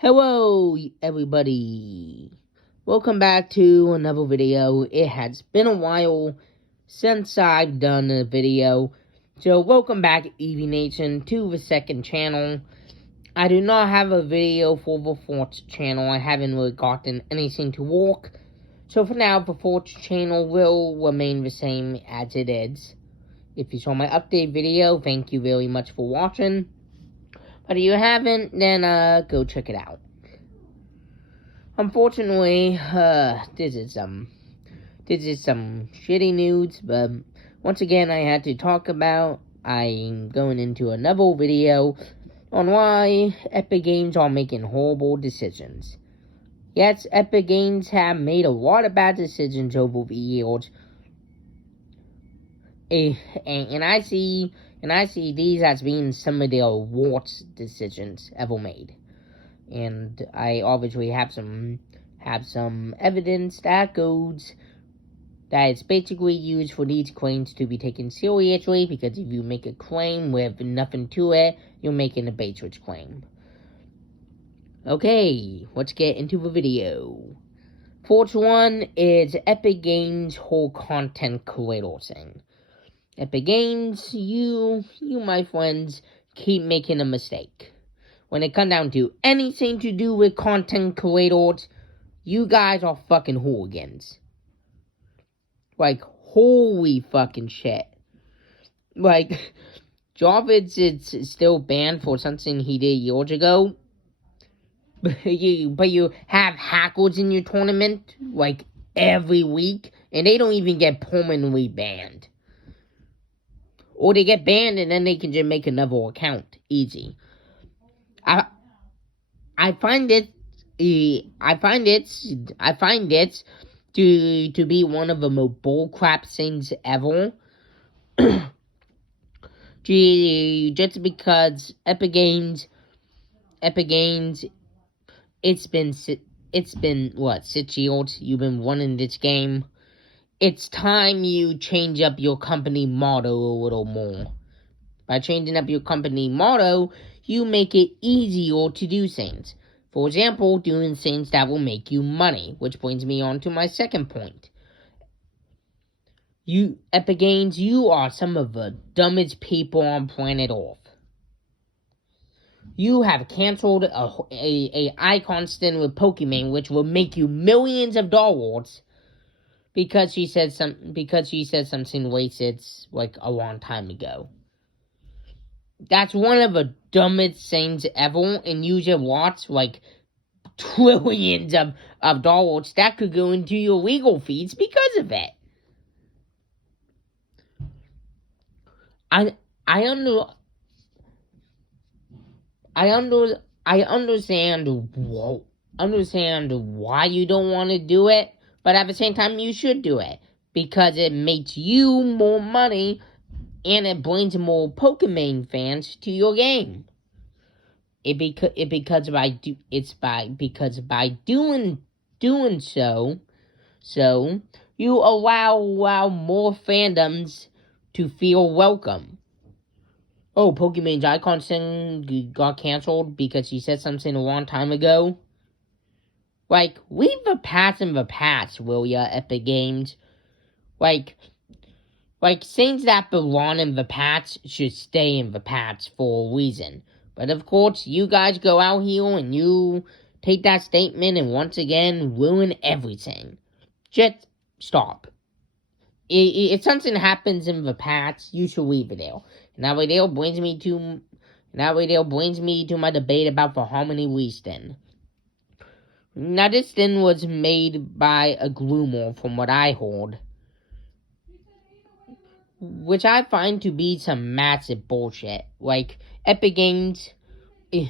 Hello, everybody. Welcome back to another video. It has been a while since I've done a video. So, welcome back, Eevee Nation, to the second channel. I do not have a video for the fourth channel. I haven't really gotten anything to work. So, for now, the fourth channel will remain the same as it is. If you saw my update video, thank you very much for watching. But if you haven't, then go check it out. Unfortunately, this is some shitty news, but once again I had to talk about. I'm going into another video on why Epic Games are making horrible decisions. Yes, Epic Games have made a lot of bad decisions over the years, and I see these as being some of their worst decisions ever made. And I obviously have some evidence that it's basically used for these claims to be taken seriously, because if you make a claim with nothing to it, you're making a baseless claim. Okay, let's get into the video. First one is Epic Games' whole content creator thing. Epic Games, you my friends, keep making a mistake. When it comes down to anything to do with content creators, you guys are fucking hooligans. Like, holy fucking shit. Like, Jarvis is still banned for something he did years ago. But you have hackers in your tournament, like, every week, and they don't even get permanently banned. Or they get banned and then they can just make another account. Easy. I find it to be one of the most bullcrap things ever. Just because Epic Games, it's been what, 6 years you've been running this game. It's time you change up your company motto a little more. By changing up your company motto, you make it easier to do things. For example, doing things that will make you money, which brings me on to my second point. You, Epic Games, you are some of the dumbest people on planet Earth. You have canceled a icon stint with Pokemon, which will make you millions of dollars, because she said something racist like a long time ago. That's one of the dumbest things ever, and you just watch like trillions of dollars that could go into your legal fees because of it. I understand why you don't want to do it, but at the same time you should do it, because it makes you more money and it brings more Pokemon fans to your game. Because by doing so you allow more fandoms to feel welcome. Oh, Pokemon's icon thing got canceled because he said something a long time ago. Like, leave the past in the past, will ya, Epic Games? Like things that belong in the past should stay in the past for a reason. But of course, you guys go out here and you take that statement and once again ruin everything. Just stop. If something happens in the past, you should leave it there. And that video brings me to my debate about the Harmony Leaston. Now, this thing was made by a groomer, from what I heard, which I find to be some massive bullshit. Like, Epic Games, you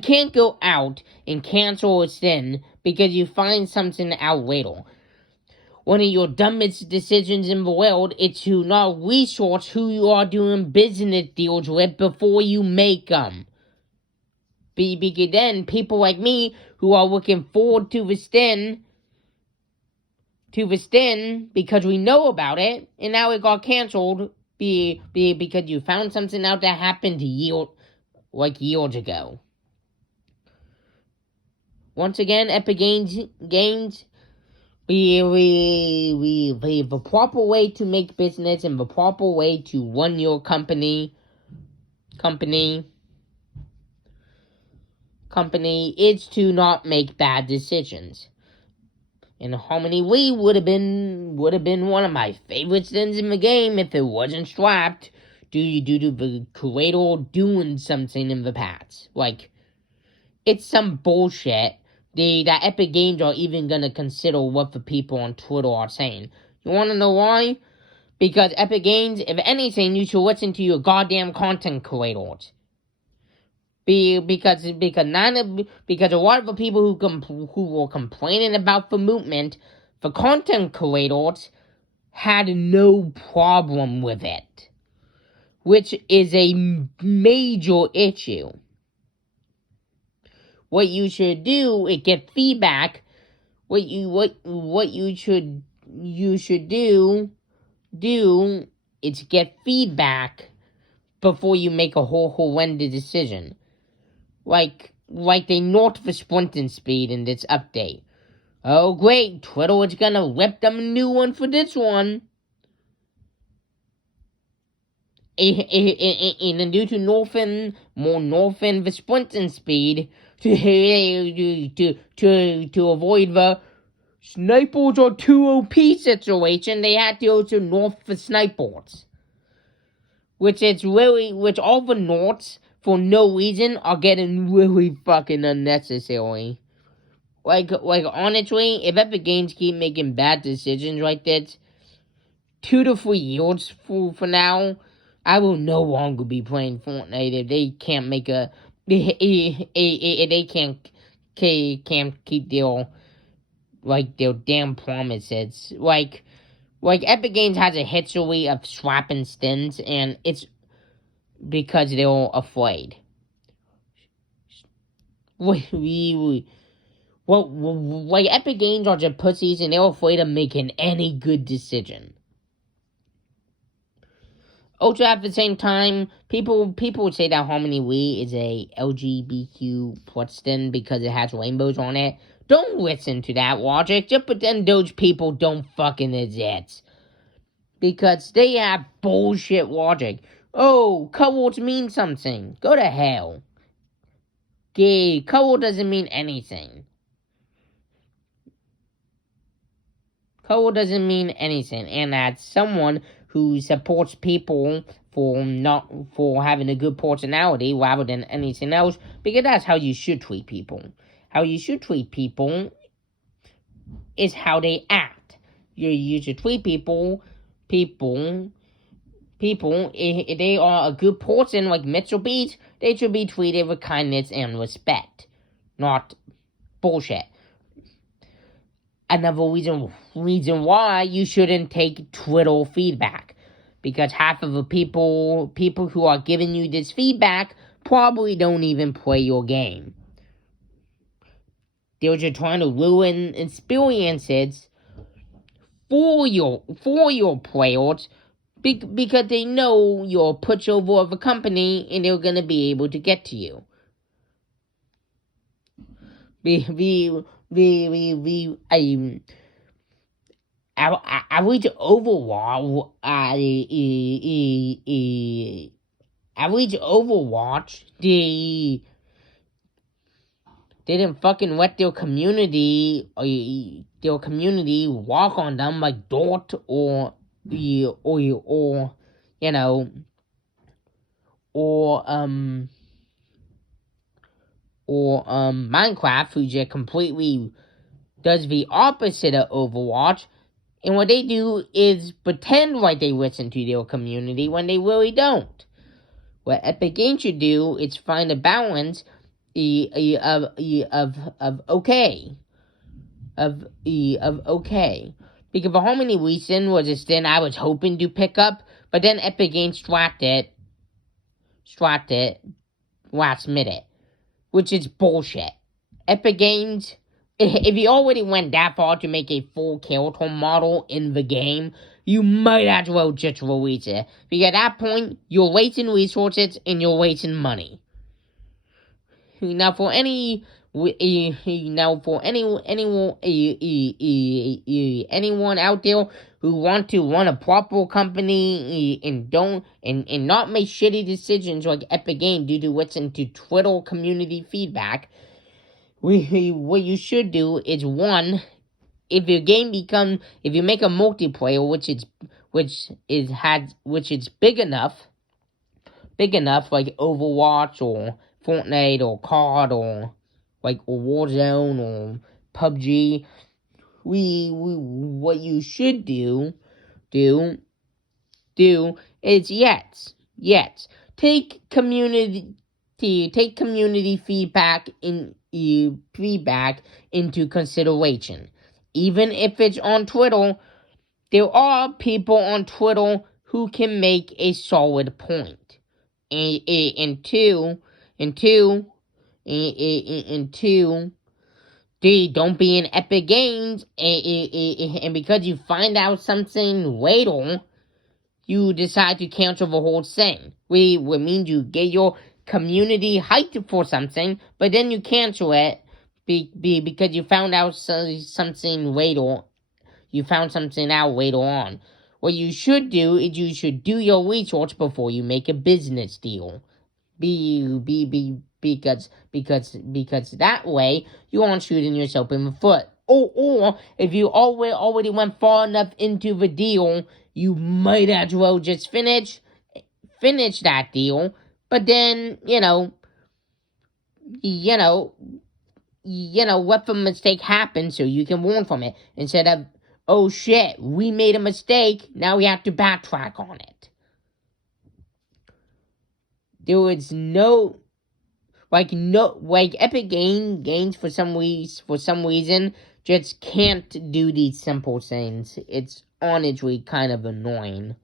can't go out and cancel a sin because you find something out later. One of your dumbest decisions in the world is to not research who you are doing business deals with before you make them. Because then people like me who are looking forward to the stint because we know about it, and now it got canceled because you found something out that happened years ago. once again, Epic Games, we have a proper way to make business and the proper way to run your company is to not make bad decisions. And Harmony Wii would have been one of my favorite skins in the game if it wasn't strapped due to the creator doing something in the past. Like, it's some bullshit that Epic Games are even gonna consider what the people on Twitter are saying. You wanna know why? Because Epic Games, if anything, you should listen to your goddamn content creators. Because a lot of the people who were complaining about the movement, the content creators had no problem with it, which is a major issue. What you should do is get feedback. What you should do is get feedback before you make a horrendous decision. Like they nerfed the sprinting speed in this update. Oh great, Twitter is gonna rip them a new one for this one. And due to nerfing the sprinting speed to avoid the snipers are too OP situation, they had to also nerf the snipers. Which all the nerfs for no reason are getting really fucking unnecessary. Like honestly, if Epic Games keep making bad decisions like this, 2 to 3 years for now, I will no longer be playing Fortnite if they can't make if they can't keep their damn promises. Like Epic Games has a history of swapping skins, and it's because they're afraid. Epic Games are just pussies, and they're afraid of making any good decision. Also, at the same time, people say that Harmony Wii is a LGBTQ plus skin because it has rainbows on it. Don't listen to that logic. Just pretend those people don't fucking exist. Because they have bullshit logic. Oh, colors mean something. Go to hell. Gay, color doesn't mean anything. Color doesn't mean anything. And as someone who supports people for having a good personality rather than anything else, because that's how you should treat people. How you should treat people is how they act. You should treat people, if they are a good person like Mitchell Beach, they should be treated with kindness and respect, not bullshit. Another reason why you shouldn't take Twitter feedback, because half of the people who are giving you this feedback probably don't even play your game. They're just trying to ruin experiences for your players, because they know you're a pushover of a company and they're gonna be able to get to you. Average Overwatch, they didn't fucking let their community walk on them like Dort or Minecraft, who just completely does the opposite of Overwatch, and what they do is pretend like they listen to their community when they really don't. What Epic Games should do is find a balance of okay. Because the Harmony Reason was a stint I was hoping to pick up, but then Epic Games strapped it last minute, which is bullshit. Epic Games, if you already went that far to make a full character model in the game, you might as well just release it. Because at that point, you're wasting resources and you're wasting money. Now, for any Now, for anyone out there who want to run a proper company and not make shitty decisions like Epic Games due to listen to Twitter community feedback, what you should do is, one, if you make a multiplayer which is big enough like Overwatch or Fortnite or COD or Warzone or PUBG, what you should do is, yes, take community feedback into consideration. Even if it's on Twitter, there are people on Twitter who can make a solid point. And two, don't be in Epic Games, and because you find out something later, you decide to cancel the whole thing. What means you get your community hyped for something, but then you cancel it because you found out something later. You found something out later on. What you should do is you should do your research before you make a business deal. Because that way you aren't shooting yourself in the foot. Or if you already went far enough into the deal, you might as well just finish that deal. But then let the mistake happen so you can learn from it, instead of, oh shit, we made a mistake, now we have to backtrack on it. There was Epic Games for some reason just can't do these simple things. It's honestly kind of annoying.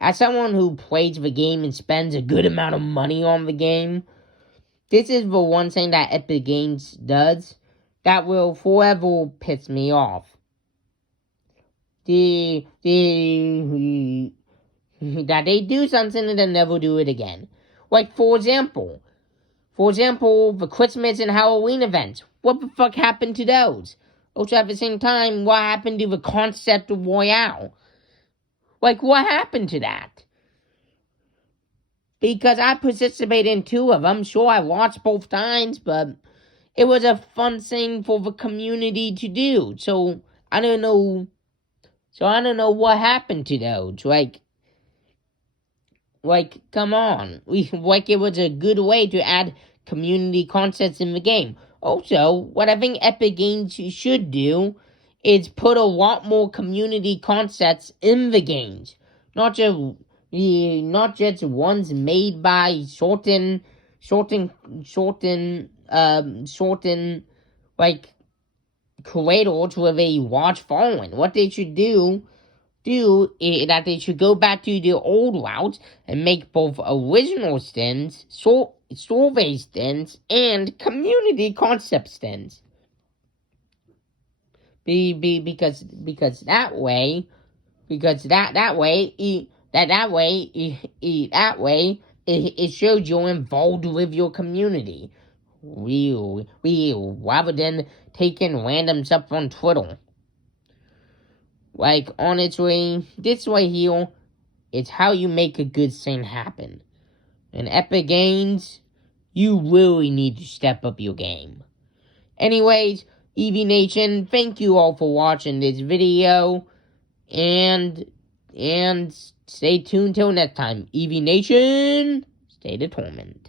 As someone who plays the game and spends a good amount of money on the game, this is the one thing that Epic Games does that will forever piss me off. That they do something and then never do it again. For example, the Christmas and Halloween events. What the fuck happened to those? Also, at the same time, what happened to the concept of Royale? What happened to that? Because I participated in 2 of them. Sure, I lost both times, but it was a fun thing for the community to do. So I don't know what happened to those. Come on. It was a good way to add community concepts in the game. Also, what I think Epic Games should do is put a lot more community concepts in the games. Not just ones made by certain creators with a large following. What they should do is that they should go back to the old routes and make both original stints, survey stints, and community concept stints. Because that way it shows you're involved with your community. Rather than taking random stuff on Twitter. Honestly, this way here, it's how you make a good thing happen. In Epic Games, you really need to step up your game. Anyways, EV Nation, thank you all for watching this video, and stay tuned till next time. EV Nation, stay determined.